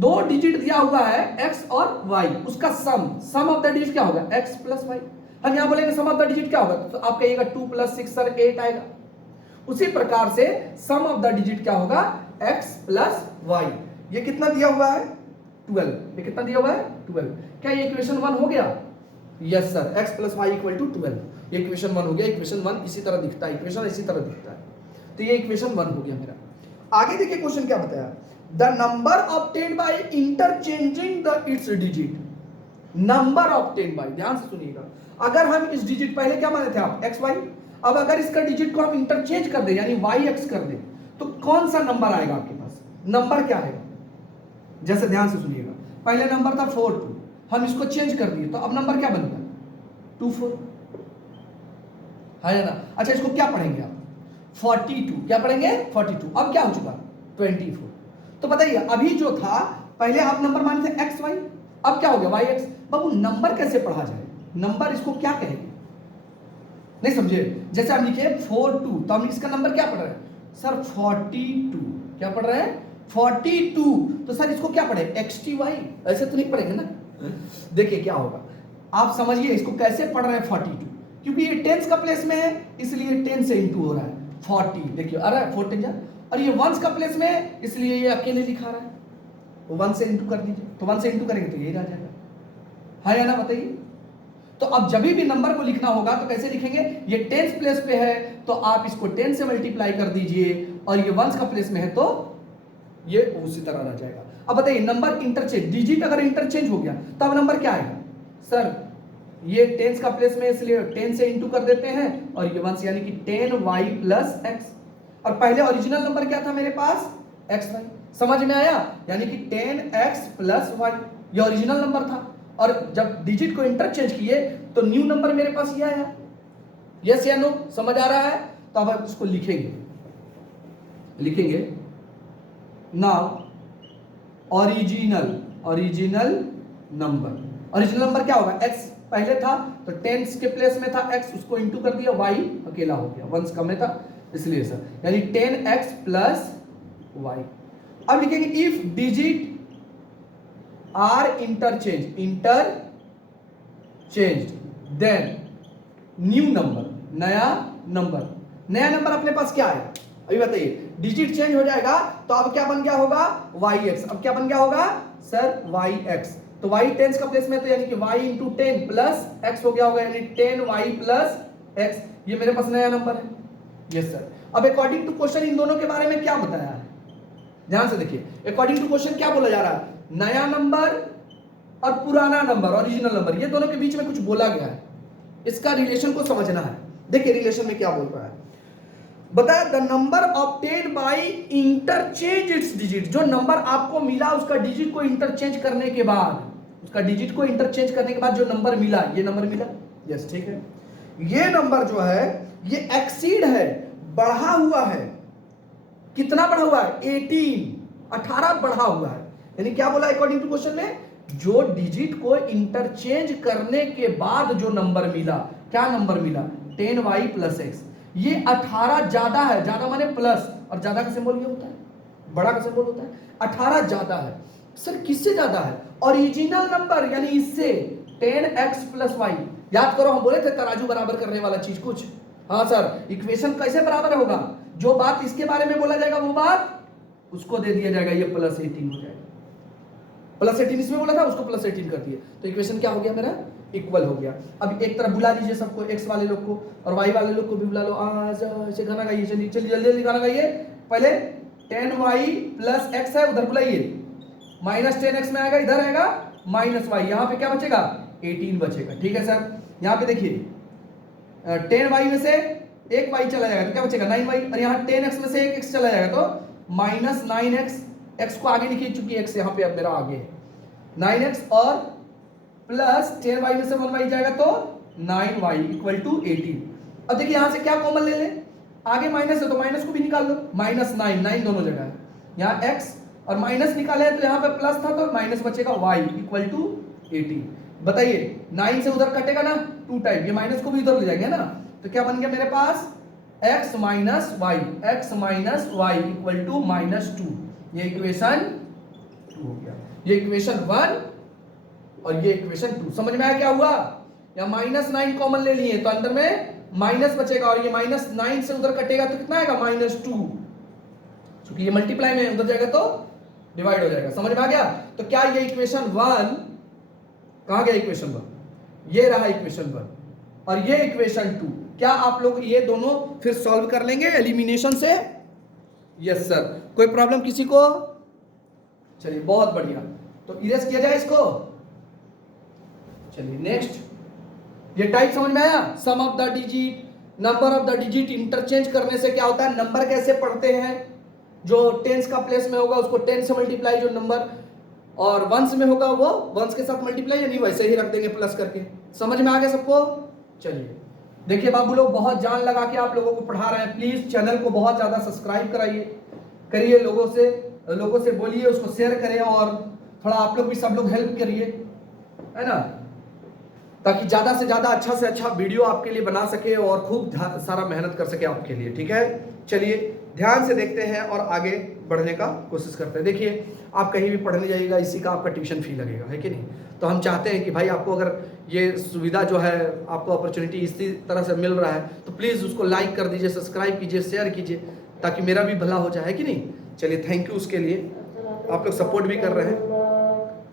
2 डिजिट दिया हुआ है x और y, उसका सम ऑफ द डिजिट क्या होगा? x प्लस y। हम यहां बोलेंगे सम ऑफ द डिजिट क्या होगा, तो आप कहिएगा 2 + 6 सर 8 आएगा। उसी प्रकार से सम ऑफ द डिजिट क्या होगा? x प्लस y। ये कितना दिया हुआ है? 12। ये कितना दिया हुआ है? 12। क्या ये इक्वेशन 1 हो गया? यस सर, x प्लस y इक्वल टू 12। ये इक्वेशन 1 हो गया। इक्वेशन 1 इसी तरह दिखता है, इक्वेशन इसी तरह दिखता है, तो ये इक्वेशन 1 हो गया मेरा। आगे देखिए क्वेश्चन क्या बताया, the number obtained by interchanging the it's digit. Number obtained by, ध्यान से सुनिएगा, अगर हम इस डिजिट, पहले क्या माने थे आप? X y. अब अगर इसका डिजिट को हम इंटरचेंज कर दे यानी वाई एक्स कर दे, तो कौन सा नंबर आएगा आपके पास? नंबर क्या आएगा? जैसे ध्यान से सुनिएगा, पहले नंबर था 4 2, हम इसको चेंज कर दिए तो अब नंबर क्या बन गया? 2 4, है ना। अच्छा इसको क्या पढ़ेंगे आप? 42। क्या पढ़ेंगे? 42। अब क्या हो चुका? 24। तो बताइए, अभी जो था पहले आप नंबर माने थे एक्स वाई, अब क्या हो गया? Y x. बाबू नंबर कैसे पढ़ा जाए? नंबर इसको क्या कहेंगे? नहीं समझे? जैसे हम लिखे 4 2, तो हम इसका नंबर क्या पढ़ रहे हैं सर? 42। क्या पढ़ रहे हैं? 42। तो सर इसको क्या पढ़े? XT Y। ऐसे तो नहीं पढ़ेंगे ना। देखिए क्या होगा, आप समझिए इसको कैसे पढ़ रहे हैं 42, क्योंकि ये टेंस का प्लेस में है इसलिए 10 से इंटू हो रहा है 40। देखिए अरे 14 और ये वंस का प्लेस में है इसलिए ये अकेले लिखा रहा है, तो 1 से इंटू कर दीजिए, तो 1 से इंटू करेंगे तो यही रह जाएगा, है या ना? बताइए। तो अब जब भी नंबर को लिखना होगा तो कैसे लिखेंगे? ये टेंस प्लेस पे है तो आप इसको 10 से मल्टीप्लाई कर दीजिए, और ये वंस का प्लेस में है तो ये उसी तरह रह जाएगा। अब बताइए नंबर इंटरचेंज, डिजिट अगर इंटरचेंज हो गया तब नंबर क्या आएगा सर? ये टेंस का प्लेस में इसलिए 10 से इंटू कर देते हैं और ये वंस यानी कि 10y प्लस x। और पहले ओरिजिनल नंबर क्या था मेरे पास? xy। समझ में आया? यानी कि 10x प्लस y ये ओरिजिनल नंबर था, और जब डिजिट को इंटरचेंज किए तो न्यू नंबर मेरे पास ये आया। यस या नो? समझ आ रहा है? तो अब आप इसको लिखेंगे now original number. Original number क्या होगा, x पहले था तो 10 के प्लेस में था x, उसको इंटू कर दिया, y अकेला हो गया, 1 कम में था इसलिए सर, यानी 10x प्लस y। अब लिखेंगे if digit are interchange then new number, नया नंबर अपने पास क्या है अभी बताइए, डिजिट चेंज हो जाएगा तो अब क्या बन गया होगा yx, अब क्या बन गया होगा सर yx, तो y 10 का प्लेस में तो यानी कि y इंटू 10 प्लस x हो गया होगा, यानी 10y प्लस x, ये मेरे पास नया नंबर है। Yes sir. अब अकॉर्डिंग टू क्वेश्चन इन दोनों के बारे में क्या बताया है, ध्यान से देखिए, अकॉर्डिंग टू क्वेश्चन क्या बोला जा रहा है, नया नंबर और पुराना नंबर ओरिजिनल नंबर, ये दोनों के बीच में कुछ बोला गया है, इसका रिलेशन को समझना है। देखिए रिलेशन में क्या बोल रहा है, बताया the number obtained by interchange it's digit, जो नंबर आपको मिला उसका डिजिट को इंटरचेंज करने के बाद, जो नंबर मिला, ये नंबर मिला, यस ठीक है, ये नंबर जो है ये एक्सीड है, बढ़ा हुआ है, कितना बढ़ा हुआ है 18 बढ़ा हुआ है, यानी क्या बोला अकॉर्डिंग टू क्वेश्चन में, जो डिजिट को इंटरचेंज करने के बाद जो नंबर मिला, क्या नंबर मिला 10y प्लस x, ये 18 ज्यादा है, ज्यादा माने प्लस, और ज्यादा का सिंबल ये होता है, बड़ा का सिंबल होता है, 18 ज्यादा है सर, किससे ज्यादा है ओरिजिनल नंबर, यानी इससे 10x प्लस y, याद करो हम बोले थे तराजू बराबर करने वाला चीज कुछ, हाँ सर, इक्वेशन कैसे बराबर होगा, जो बात इसके बारे में बोला जाएगा वो बात उसको दे दिया जाएगा, ये प्लस 18 हो जाएगा, प्लस 18 इसमें बोला था उसको प्लस 18 कर दिए, तो इक्वेशन क्या हो गया मेरा इक्वल हो गया। अब एक तरफ बुला दीजिए सबको, x वाले लोग को और y वाले लोग को भी बुला लो, आज ऐसे गाना गाइए, चलिए जल्दी जल्दी गाना गाइए, पहले 10y प्लस x है उधर बुलाइए, माइनस 10x में आएगा, इधर आएगा माइनस y, यहाँ पे क्या बचेगा 18 बचेगा, ठीक है सर। यहाँ पे देखिए 10y में से एक y चला जाएगा तो क्या बचेगा 9y, और यहाँ 10x में से एक x चला जाएगा तो माइनस 9x, x को आगे लिखिए चूंकि x यहाँ पे अब मेरा आगे है, 9x और प्लस 10y में से 1y जाएगा तो 9y इक्वल टू 18। अब देखिए यहाँ से क्या कॉमन ले ले, आगे माइनस है तो माइनस को भी निकाल लो, माइनस 9 दोनों जगह है, यहाँ x और माइनस निकाले तो यहाँ पे प्लस था तो माइनस बचेगा y इक्वल टू 18। बताइए 9 से उधर कटेगा ना 2 टाइम, ये माइनस को भी उधर ले जाएंगे ना, तो क्या बन गया मेरे पास x minus y equal to -2, ये इक्वेशन 2 हो गया, ये इक्वेशन 1 और ये इक्वेशन 2, समझ में आया क्या हुआ, या -9 कॉमन ले लिए तो अंदर में माइनस बचेगा और ये -9 से उधर कटेगा तो कितना आएगा -2, क्योंकि ये मल्टीप्लाई में उधर जाएगा तो डिवाइड हो जाएगा, समझ में आ गया। तो क्या ये इक्वेशन 1 कहां गया, इक्वेशन 1 ये रहा इक्वेशन 1 और ये इक्वेशन 2, क्या आप लोग ये दोनों फिर सॉल्व कर लेंगे एलिमिनेशन से, यस सर, कोई प्रॉब्लम किसी को, चलिए बहुत बढ़िया, तो इरेज किया जाए इसको, चलिए नेक्स्ट, ये टाइप समझ में आया, sum of the digit, number of the digit interchange करने से क्या होता है, नंबर कैसे पढ़ते हैं, जो टेंस का प्लेस में होगा उसको 10 से मल्टीप्लाई, जो नंबर और वंस में होगा वो वंस के साथ मल्टीप्लाई, यानी वैसे ही रख देंगे प्लस करके, समझ में आ गया सबको। चलिए देखिए बाबू लोग बहुत जान लगा के आप लोगों को पढ़ा रहे हैं, प्लीज चैनल को बहुत ज्यादा सब्सक्राइब करिए, लोगों से बोलिए, उसको शेयर करें और थोड़ा आप लोग भी सब लोग हेल्प करिए, है ना, ताकि ज्यादा से ज्यादा अच्छा से अच्छा वीडियो आपके लिए बना सके और खूब सारा मेहनत कर सके आपके लिए, ठीक है। चलिए ध्यान से देखते हैं और आगे बढ़ने का कोशिश करते हैं। देखिए आप कहीं भी पढ़ने जाइएगा इसी का आपका ट्यूशन फी लगेगा, है कि नहीं, तो हम चाहते हैं कि भाई आपको अगर ये सुविधा जो है, आपको अपॉर्चुनिटी इसी तरह से मिल रहा है तो प्लीज़ उसको लाइक कर दीजिए, सब्सक्राइब कीजिए, शेयर कीजिए, ताकि मेरा भी भला हो जाए, है कि नहीं। चलिए थैंक यू उसके लिए, आप लोग सपोर्ट भी कर रहे हैं।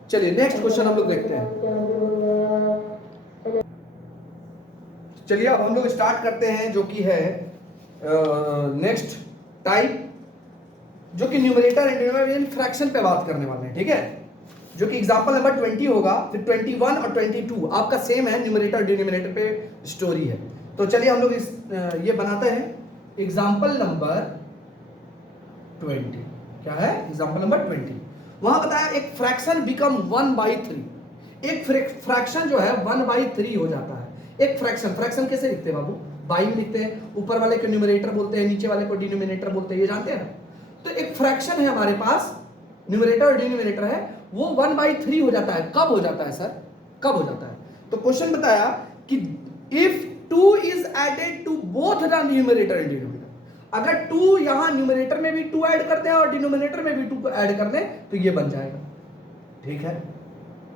चलिए नेक्स्ट क्वेश्चन हम लोग देखते हैं। चलिए अब हम लोग स्टार्ट करते हैं, जो कि है नेक्स्ट टाइप, जो कि न्यूमरेटर एंड डिनोमिनेटर फ्रैक्शन पे बात करने वाले हैं, ठीक है, जो कि एग्जांपल नंबर 20 होगा, फिर 21 और 22 आपका सेम है, न्यूमरेटर डिनोमिनेटर पे स्टोरी है। तो चलिए हम लोग ये बनाते हैं एग्जांपल नंबर 20, क्या है एग्जांपल नंबर 20, वहां बताया एक फ्रैक्शन बिकम 1/3, एक फ्रैक्शन जो है 1/3 हो जाता है। एक फ्रैक्शन कैसे लिखते हैं बाबू, बाई में लिखते हैं, ऊपर वाले को न्यूमरेटर बोलते हैं, नीचे वाले को डिनोमिनेटर बोलते हैं, ये जानते हैं ना। तो एक फ्रैक्शन है हमारे पास, न्यूमरेटर और डिनोमिनेटर है, वो 1/3 हो जाता है, कब हो जाता है सर, कब हो जाता है? तो क्वेश्चन बताया कि if 2 is added to both the numerator and denominator, अगर 2 यहां न्यूमरेटर में भी 2 ऐड करते हैं और डिनोमिनेटर में भी 2 को ऐड कर दें तो ये बन जाएगा। ठीक है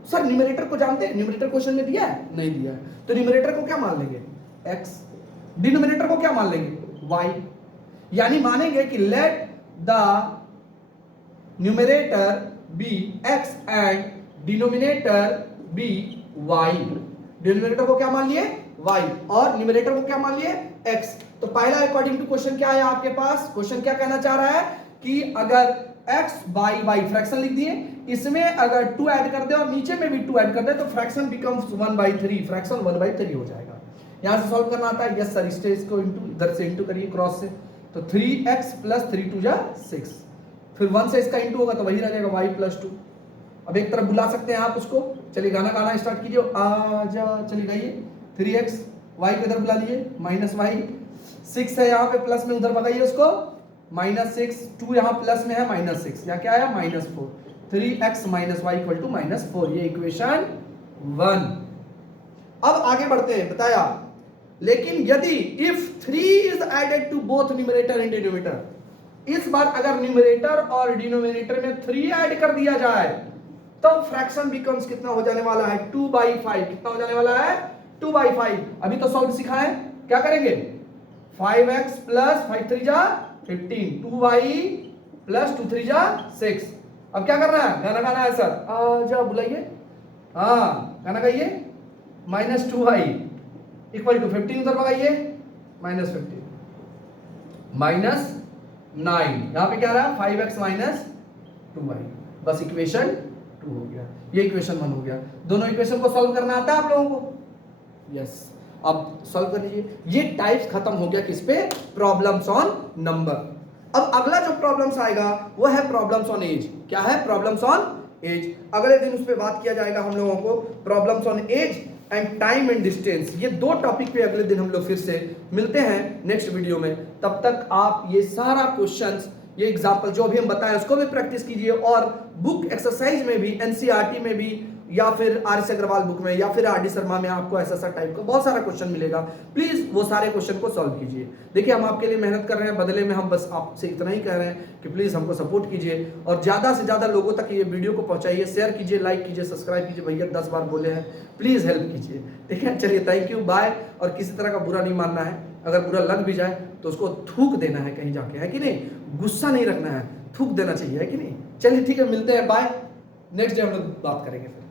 सर, न्यूमरेटर को जानते हैं? न्यूमरेटर क्वेश्चन में दिया है? नहीं दिया है। तो न्यूमरेटर को क्या मान लेंगे? x, डिनोमिनेटर को क्या मान लेंगे? y, यानी मानेंगे कि let the numerator be x and denominator be y। Denominator को क्या मान लिए? y, और न्यूमरेटर को क्या मान लिए? x। तो पहला अकॉर्डिंग टू क्वेश्चन क्या है आपके पास? क्वेश्चन क्या कहना चाह रहा है कि अगर x बाई y फ्रैक्शन लिख दिए, इसमें अगर 2 ऐड कर दे और नीचे में भी 2 ऐड कर दे तो फ्रैक्शन बिकम्स 1/3, फ्रैक्शन 1/3 हो जाएगा। यहां से सॉल्व करना आता है? यस सर, इसको इनटू, इधर से इनटू करिए क्रॉस से, तो 3x + 3 2 जा 6, फिर 1 से इसका इनटू होगा तो वही रह जाएगा y + 2। अब एक तरफ बुला सकते हैं आप उसको। चलिए गाना गाना स्टार्ट कीजिए, आजा चलिए गाइए। 3x, y को इधर बुला लिए, -y, 6 है यहाँ पे प्लस में, उधर भगाइए उसको, -6, 2 यहाँ प्लस में है, -6, यहाँ क्या आया? -4, 3x - y = -4, ये इक्वेशन 1। अब आगे बढ़ते हैं। बताया लेकिन यदि if 3 is added to both numerator and denominator, इस बार अगर न्यूमरेटर और डिनोमिनेटर में 3 ऐड कर दिया जाए तो फ्रैक्शन बिकम्स कितना हो जाने वाला है? 2/5। कितना हो जाने वाला है? 2/5। अभी तो सॉल्व सिखाएं, क्या करेंगे? 5x + 5 3 जा 15, 2y + 2 3 जा 6। अब क्या करना है? गाना गाना है सर, आजा बुलाइए, हाँ गाना गाइए। -2y = 15, उधर भगाइए, -15, -9, यहां पे क्या रहा? 5x - 2y, बस इक्वेशन 2 हो गया। ये इक्वेशन 1 हो गया। दोनों इक्वेशन को सॉल्व करना आता है आप लोगों को? यस, अब सॉल्व कर लीजिए। ये टाइप्स खत्म हो गया किस पे? Problems on number. अब अगला जो प्रॉब्लम्स आएगा वो है प्रॉब्लम्स ऑन एज। क्या है? Problems on age. अगले दिन उस पर बात किया जाएगा हम लोगों को। Problems on age and time and distance, ये 2 टॉपिक पे अगले दिन हम लोग फिर से मिलते हैं नेक्स्ट वीडियो में। तब तक आप ये सारा क्वेश्चंस, ये एग्जाम्पल जो भी हम बताएं उसको भी प्रैक्टिस कीजिए, और बुक एक्सरसाइज में भी, एनसीईआरटी में भी, या फिर आर.एस. अग्रवाल बुक में, या फिर आर.डी. शर्मा में आपको ऐसा टाइप का बहुत सारा क्वेश्चन मिलेगा। प्लीज वो सारे क्वेश्चन को सॉल्व कीजिए। देखिए हम आपके लिए मेहनत कर रहे हैं, बदले में हम बस आपसे इतना ही कह रहे हैं कि प्लीज हमको सपोर्ट कीजिए और ज्यादा से ज्यादा लोगों तक ये वीडियो को पहुंचाइए, शेयर कीजिए, लाइक कीजिए, सब्सक्राइब कीजिए। भैया 10 बार बोले हैं, प्लीज हेल्प कीजिए। ठीक है, चलिए थैंक यू, बाय। और किसी तरह का बुरा नहीं मानना है, अगर बुरा लग भी जाए तो उसको थूक देना है कहीं जाके, है कि नहीं? गुस्सा नहीं रखना है, थूक देना चाहिए, है कि नहीं? चलिए ठीक है, मिलते हैं, बाय। नेक्स्ट डे हम लोग बात करेंगे फिर।